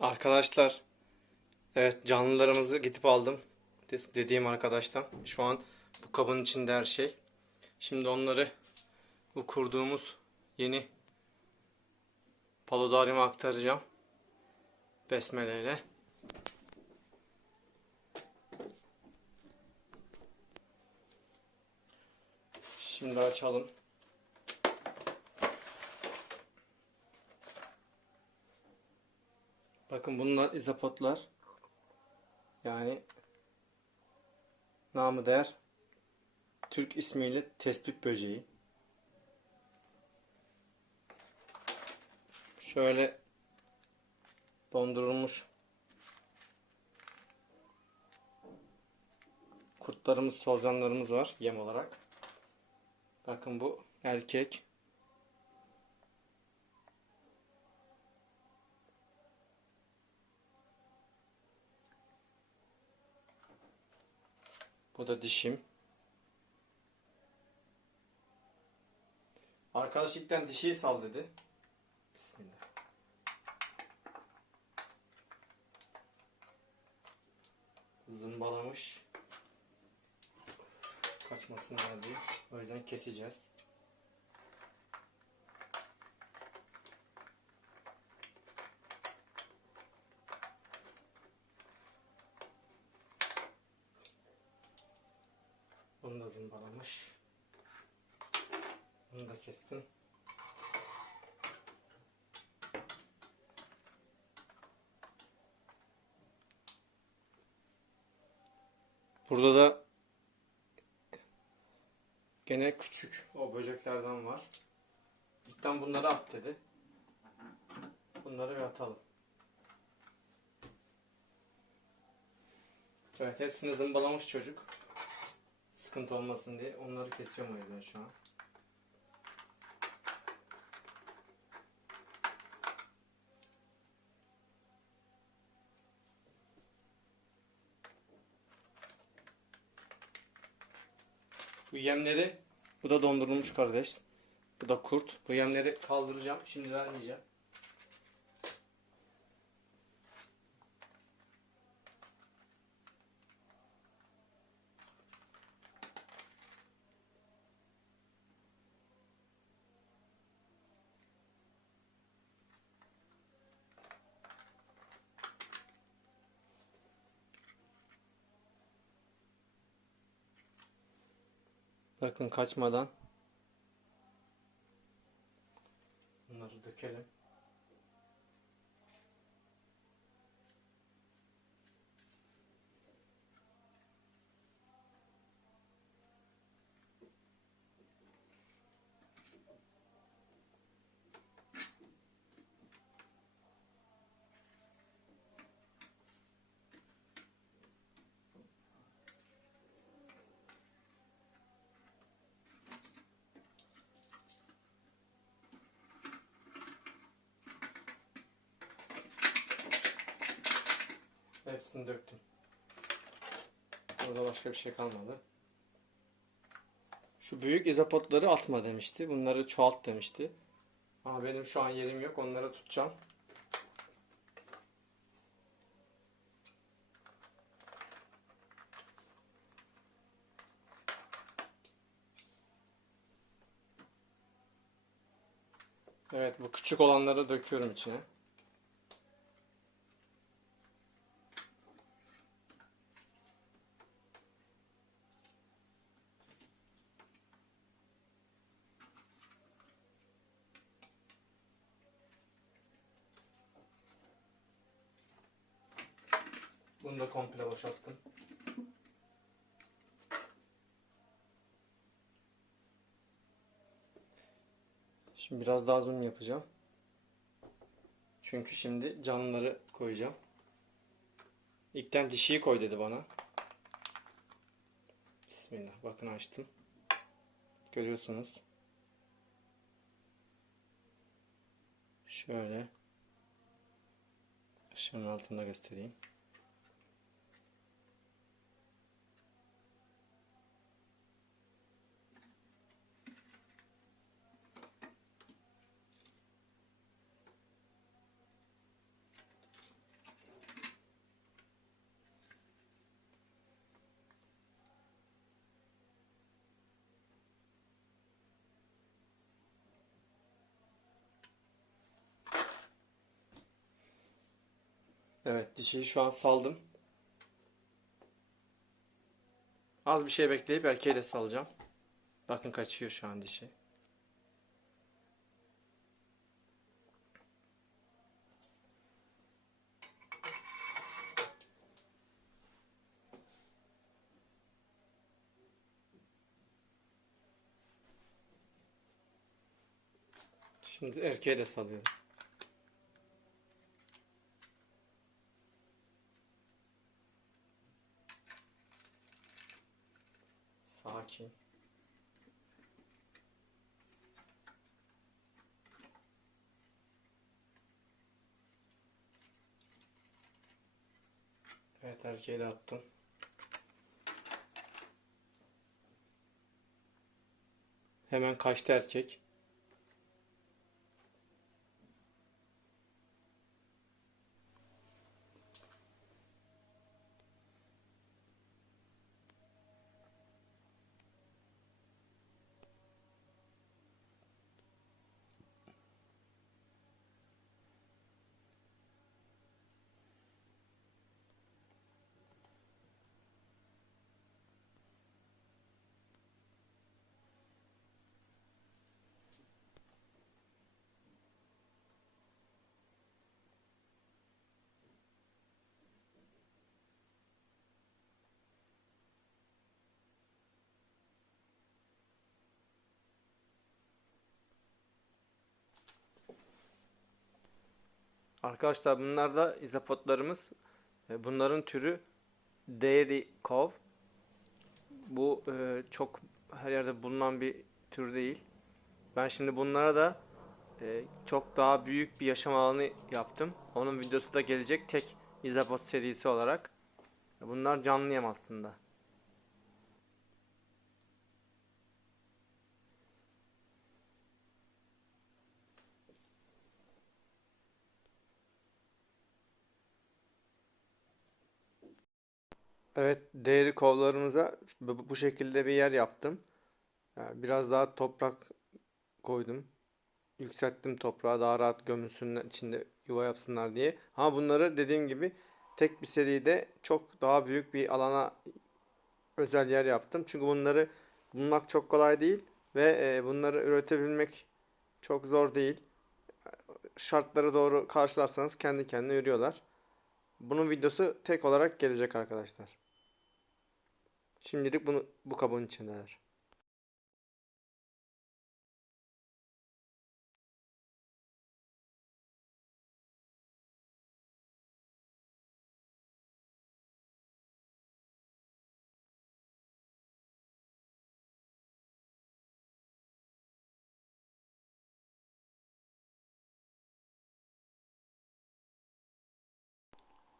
Arkadaşlar, evet canlılarımızı gidip aldım. De- Dediğim arkadaştan. Şu an bu kabın içinde her şey. Şimdi onları bu kurduğumuz yeni palodaryuma aktaracağım. Besmele ile. Şimdi açalım. Bakın bunlar izopotlar. Yani namı değer Türk ismiyle tespit böceği. Şöyle dondurulmuş kurtlarımız, solucanlarımız var yem olarak. Bakın bu erkek. Bu da dişim. Arkadaş ilkten dişiyi sal dedi. Bismillah. Zımbalamış. Kaçmasınlar diye. O yüzden keseceğiz. Bunu da zımbalamış. Bunu da kestim. Burada da gene küçük o böceklerden var. İlkten bunları at dedi. Bunları bir atalım. Evet hepsini zımbalamış çocuk. Sıkıntı olmasın diye onları kesiyorum o yüzden şu an. Bu yemleri bu da dondurulmuş kardeş. Bu da kurt. Bu yemleri kaldıracağım. Şimdi vermeyeceğim. Bakın kaçmadan bunları dökelim. Hepsini döktüm. Burada başka bir şey kalmadı. Şu büyük izopotları atma demişti. Bunları çoğalt demişti. Ama benim şu an yerim yok. Onları tutacağım. Evet bu küçük olanları döküyorum içine. Bunu da komple boşalttım. Şimdi biraz daha zoom yapacağım. Çünkü şimdi canlıları koyacağım. İlkten dişiyi koy dedi bana. Bismillah. Bakın açtım. Görüyorsunuz. Şöyle. Işığın altında göstereyim. Evet dişiyi şu an saldım. Az bir şey bekleyip erkeği de salacağım. Bakın kaçıyor şu an dişi. Şimdi erkeği de salıyorum. Sakin. Evet erkeği de attım. Hemen kaçtı erkek. Arkadaşlar bunlar da izopotlarımız. E, Bunların türü Dairy Cove. Bu e, çok her yerde bulunan bir tür değil. Ben şimdi bunlara da e, çok daha büyük bir yaşam alanı yaptım. Onun videosu da gelecek tek izopot serisi olarak. Bunlar canlı yem aslında. Evet, değeri kovlarımıza bu şekilde bir yer yaptım. Yani biraz daha toprak koydum. Yükselttim toprağı daha rahat gömülsünler içinde yuva yapsınlar diye. Ama bunları dediğim gibi tek bir seride çok daha büyük bir alana özel yer yaptım. Çünkü bunları bulmak çok kolay değil ve e, bunları üretebilmek çok zor değil. Şartları doğru karşılarsanız kendi kendine yürüyorlar. Bunun videosu tek olarak gelecek arkadaşlar. Şimdilik bunu bu kabın içindeler.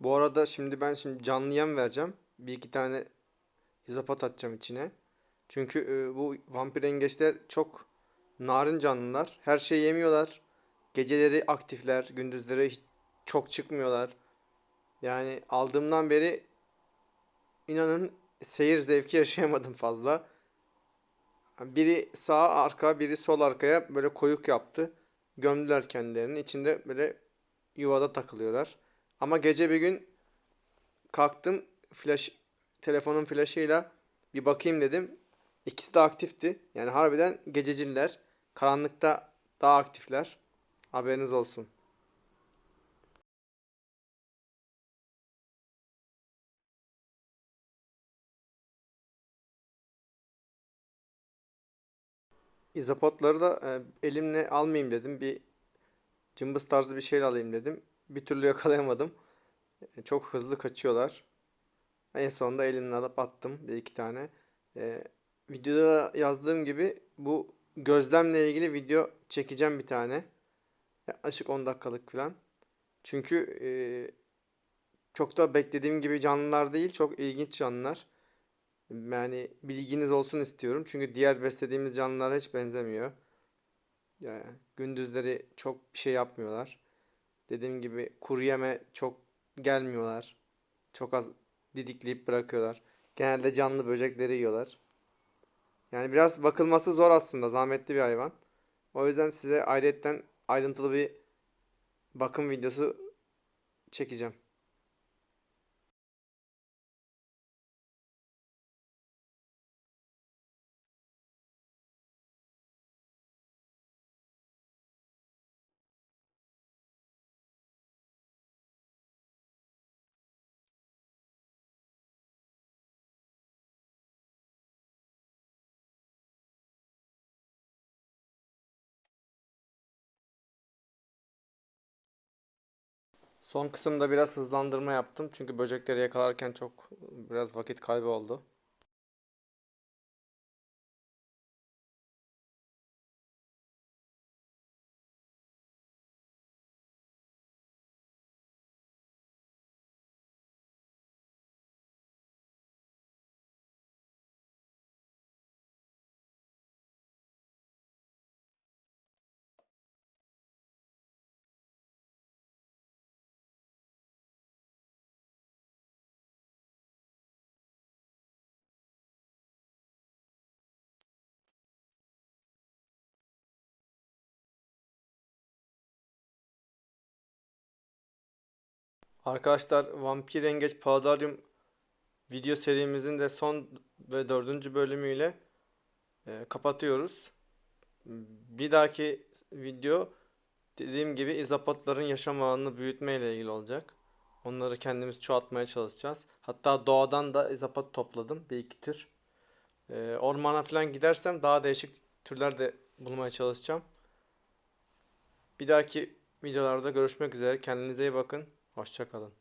Bu arada şimdi ben şimdi canlı yem vereceğim. Bir iki tane izopat atacağım içine. Çünkü e, bu vampir yengeçler çok narin canlılar. Her şeyi yemiyorlar. Geceleri aktifler, gündüzleri çok çıkmıyorlar. Yani aldığımdan beri inanın seyir zevki yaşayamadım fazla. Biri sağ arka, biri sol arkaya böyle koyuk yaptı. Gömdüler kendilerini. İçinde böyle yuvada takılıyorlar. Ama gece bir gün kalktım flash telefonun flaşıyla bir bakayım dedim. İkisi de aktifti. Yani harbiden gececiller. Karanlıkta daha aktifler. Haberiniz olsun. İzopotları da e, elimle almayayım dedim. Bir cımbız tarzı bir şeyle alayım dedim. Bir türlü yakalayamadım. E, Çok hızlı kaçıyorlar. En sonunda elimle alıp attım bir iki tane. E, videoda yazdığım gibi bu gözlemle ilgili video çekeceğim bir tane. Yaklaşık 10 dakikalık falan. Çünkü e, çok da beklediğim gibi canlılar değil. Çok ilginç canlılar. Yani bilginiz olsun istiyorum. Çünkü diğer beslediğimiz canlılara hiç benzemiyor. Yani gündüzleri çok bir şey yapmıyorlar. Dediğim gibi kuru yeme çok gelmiyorlar. Çok az didikleyip bırakıyorlar. Genelde canlı böcekleri yiyorlar. Yani biraz bakılması zor aslında. Zahmetli bir hayvan. O yüzden size ayrıyetten ayrıntılı bir bakım videosu çekeceğim. Son kısımda biraz hızlandırma yaptım. Çünkü böcekleri yakalarken çok biraz vakit kaybı oldu. Arkadaşlar Vampir Yengeç Palladium video serimizin de son ve dördüncü bölümüyle e, kapatıyoruz. Bir dahaki video dediğim gibi izopatların yaşam alanını büyütme ile ilgili olacak. Onları kendimiz çoğaltmaya çalışacağız. Hatta doğadan da izopat topladım bir iki tür. E, ormana falan gidersem daha değişik türler de bulmaya çalışacağım. Bir dahaki videolarda görüşmek üzere. Kendinize iyi bakın. Hoşça kalın.